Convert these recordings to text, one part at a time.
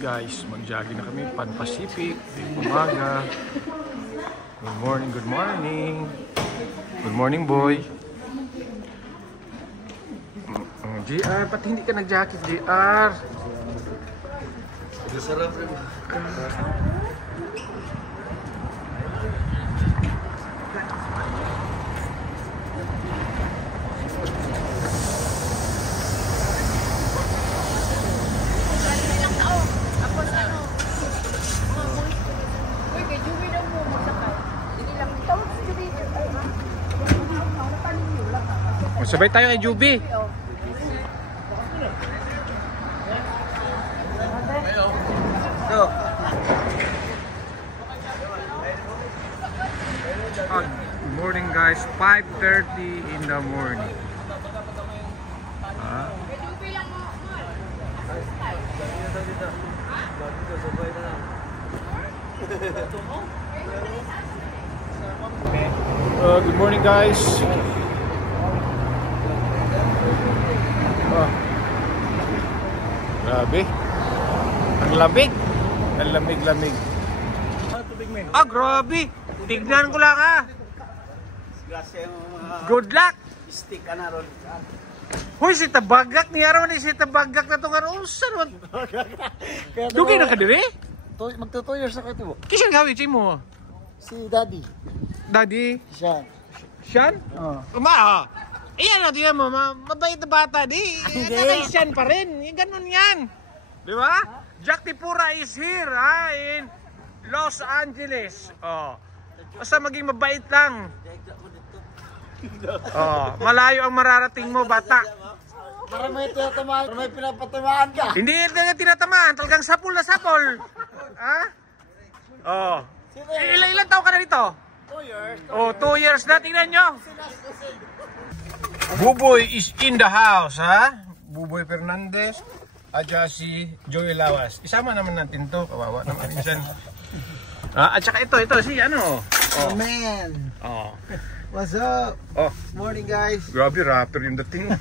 Guys, mag-jogging na kami, Pan Pacific, umaga. Good morning, good morning. Good morning, boy. JR, pati hindi ka nag-jacket, JR. Sarap rin. Sabay tayo kay Juby. Good morning guys, 5:30 in the morning. Good morning guys. Grabe. Ang lamig. Ang lamig-lamig. Grabe. Tignan ko lang ha. Good luck. Stick ka na ron. Hoy, si tabagak niya ron. Si tabagak na itong ano. Saan ron? Dugay na ka dire? Magto 2 years ako ito. Kisang gawin siya mo? Si Daddy. Daddy? Siya. Siyan? Oo. Iyan na, tingnan mo, mabait na bata, di. Nakaisan pa rin, ganun yan. Di ba? Jack Tipura is here, ha, in Los Angeles. Basta maging mabait lang. Malayo ang mararating mo, bata. Para may tinatamaan, para may pinapatamaan ka. Hindi talaga tinatamaan, talagang sapul na sapul. Ha? Ilan taon ka na dito? 2 years. 2 years na, tingnan nyo. Buboy is in the house, ha? Buboy Fernandez at si Joey Lawas. Isama naman natin to, kawawa naman minsan. At saka ito si ano? Oh man. What's up? Morning guys. Grabe, rapper yung dating.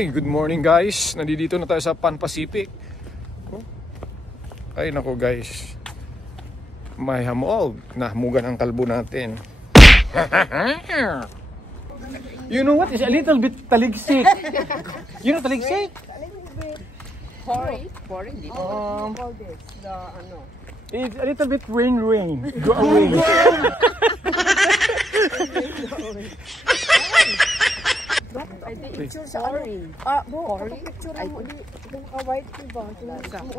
Good morning guys, nandito na tayo sa Pan Pacific. Ay nako guys, may hamog, nahmugan ang kalbo natin. You know what, is a little bit taligsik. You know taligsik? It's a little bit rain. Go away. Ay, di picture sa ano? Picture mo. Itong white diba?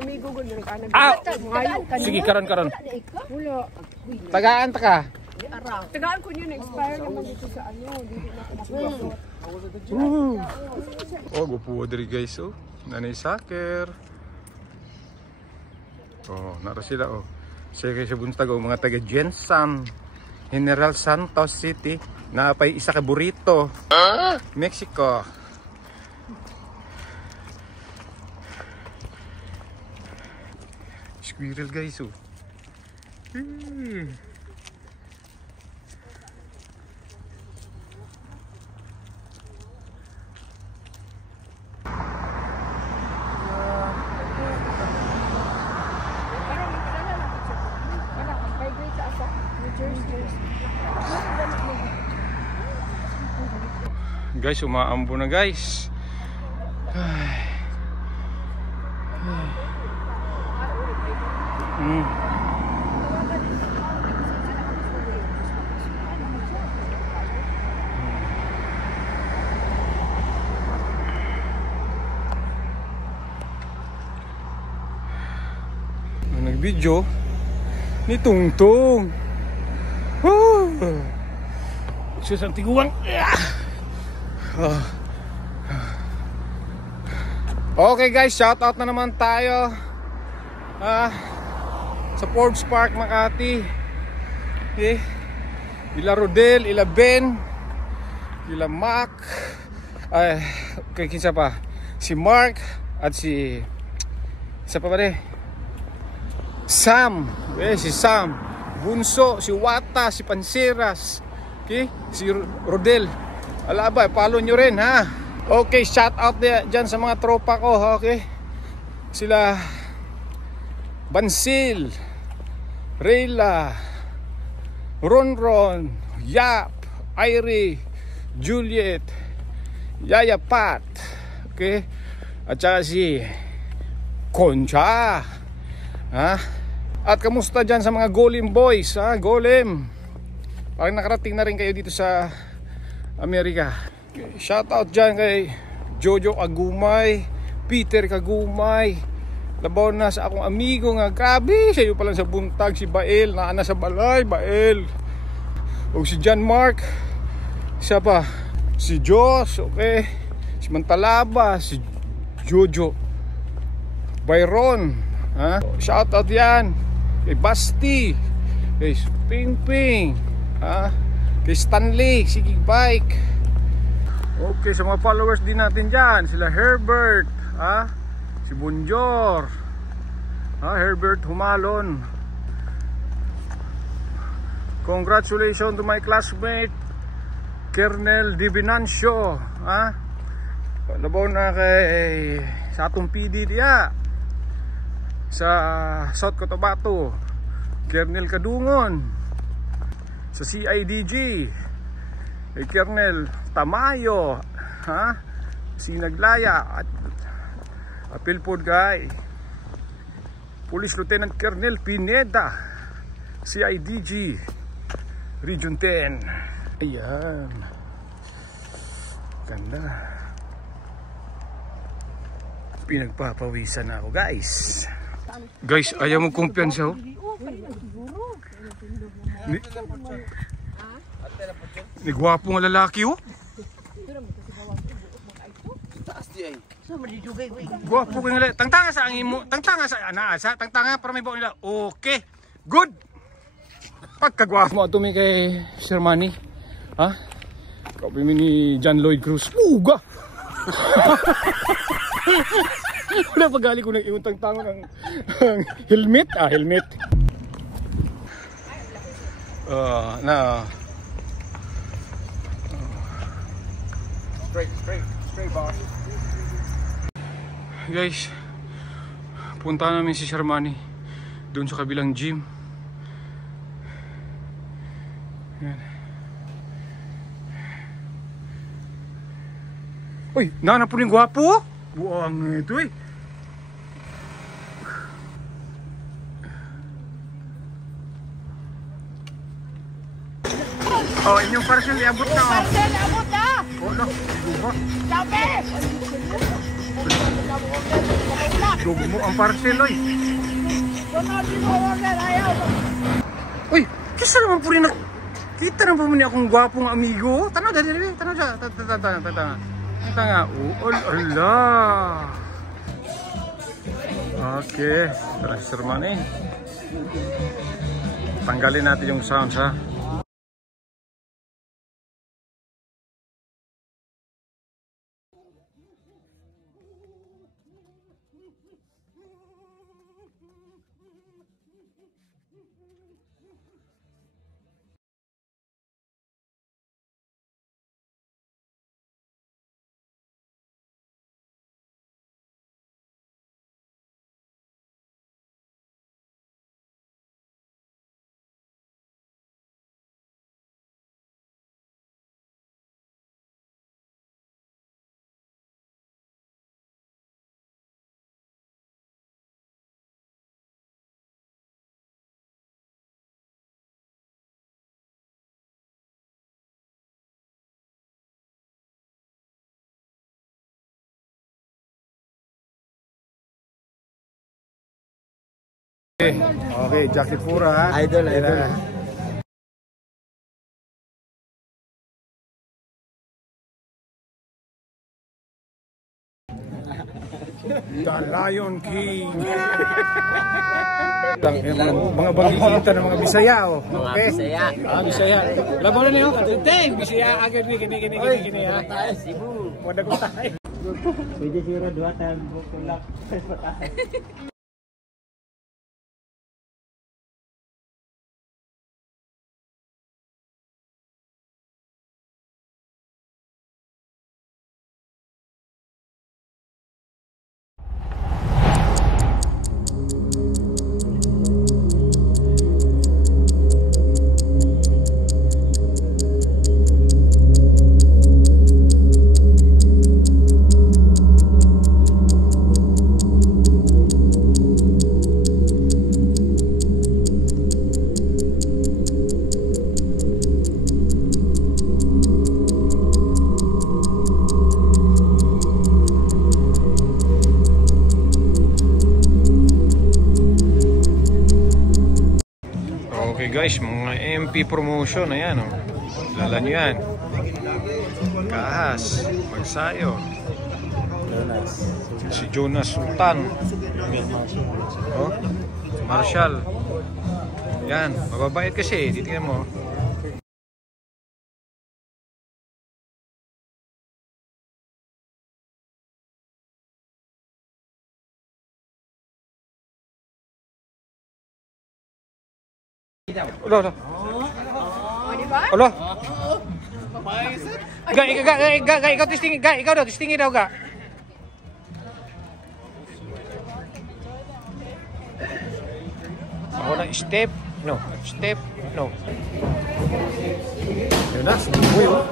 May Google na kanan. Sige, karon. Wala. Tagaan ta ka. Tagaan ko niyo na-expire naman dito sa ano. Dito na ako Gupo diri guys, nanay soccer. Nara sila Sige sa buntag mga taga Jensan, General Santos City. Napay isa ka burrito. Mexico. Squirrel guys. Guys, umaambo na guys. Hmm. Nag-video ni Tungtung. Susang tiguan. Okay guys, shout out na naman tayo sa Forbes Park, Makati. Okay. Ila Rodel, ila Ben, ila Mac, kay kinsa pa? Si Mark at si isa pa ba rin? Sam, si Sam, Bunso, si Wata, si Panseras, okay? Si Rodel. Alaba, follow nyo rin ha. Okay, shout out dyan sa mga tropa ko, okay? Sila Bansil, Rayla, Ronron, Yap, Irie, Juliet, Yaya Pat, okay? At saka si Concha, ha? At kamusta dyan sa mga Golem boys, ha? Golem, parang nakarating na rin kayo dito sa Amerika. Okay. Shout out dyan kay Jojo Agumay, Peter Kagumay, labaw na sa akong amigo nga grabe, siya yung palang sa buntag, si Bael, naana sa balay, Bael. O si John Mark, siya pa, si Josh, okay, si Mantalaba, si Jojo Byron, ha? Shout out yan kay Basti, kay Ping Ping, ha? Kay Stanley, si Bike. Okay, sa mga followers din natin dyan, sila Herbert, ha? Si Bunjor, Herbert Humalon. Congratulations to my classmate Kernel Divinancio, ha? Labaw na kay sa atong PD diya sa South Cotabato, Kernel Kadungon. Sa CIDG kay Kernel Tamayo, ha? Sinaglaya at apil po kay Police Lieutenant Kernel Pineda, CIDG Region 10. Ayan, ganda. Pinagpapawisan na ako guys. Guys, ayaw mo kumpiyansa, oh. Ni gwapo nga lalaki, oh. Gwapo nga lalaki. Tangtanga sa angin mo. Tangtanga sa anaasa. Tangtanga para may baon nila. Okay. Good. Pagkagwapo mo tumi kay Sir Manny. Ha? Kapi mo ni John Lloyd Cruz. Uga. Wala pagali ko nag-iwan tangtanga ng helmet. Helmet. Straight bar. Guys, punta namin si Shermani doon sa kabilang gym. Yan. Uy, nana po yung gwapo. Buang ito eh. Oh, inyong parcel iabot na. Parcel, abot na! Oh, no. Sabi! Dugo mo ang parcel, oy. Sunod mo order, ayaw! Uy, kisa naman po rin kita naman po muna akong gwapong amigo. Tanaw, dali. Tanaw siya. Tanaw nga. Ala. Okay. Tara si Sir Manny. Tanggalin natin yung sounds, ha. Okay, Jack Tipura. Idol, idol. The Lion King. Mga bangkita ng mga Bisaya, oh. Mga Okay. Bisaya. Bisaya. Labaw na niyo, katuteng. Bisaya, agad ni kini, ha. Cebu. Wala ko tayo. Pwede siguro 2 times bukulak. Okay guys, mga MP promotion, ayan, oh. Lala nyo yan. Kahas, Magsayo. Si Jonas Sultan. Oh, Marshall. Yan, mababait kasi, titingnan mo. Ulo, ulo. Ulo. Ikaw testingin, ikaw daw, testingin daw ga. Ako na, step, no, step, no. Yun na, siniboy, oh.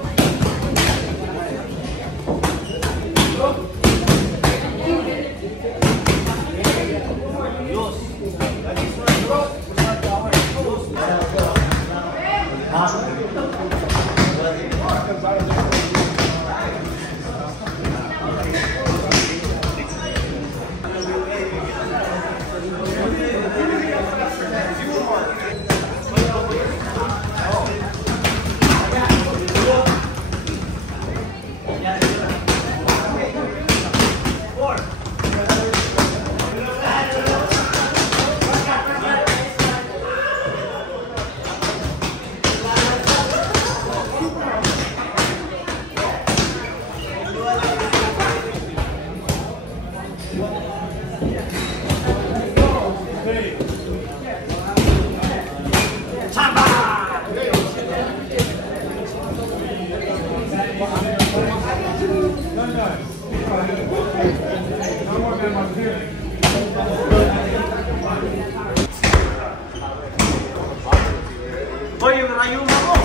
Hoy, yung rayuma ko!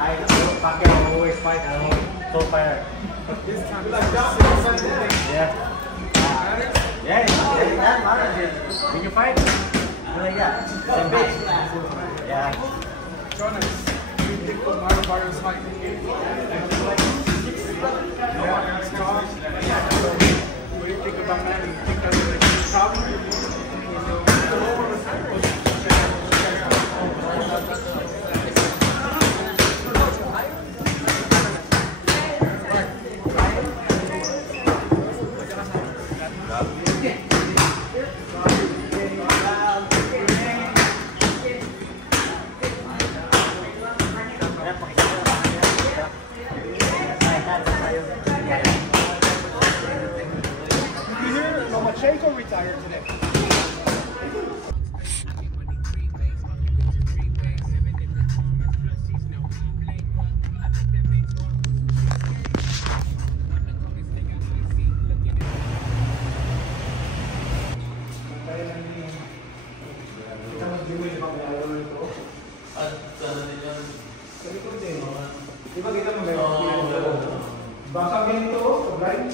I always fight at home. So fire. Yeah. Yeah, that matters. When you fight, like that. Same base. Yeah. Jonas, you think of Mario Barrios fight? Yeah, it's strong. What do you think about that? You think that's a problem? Lomachenko retired today. Diba kita mo baka ganito, blind?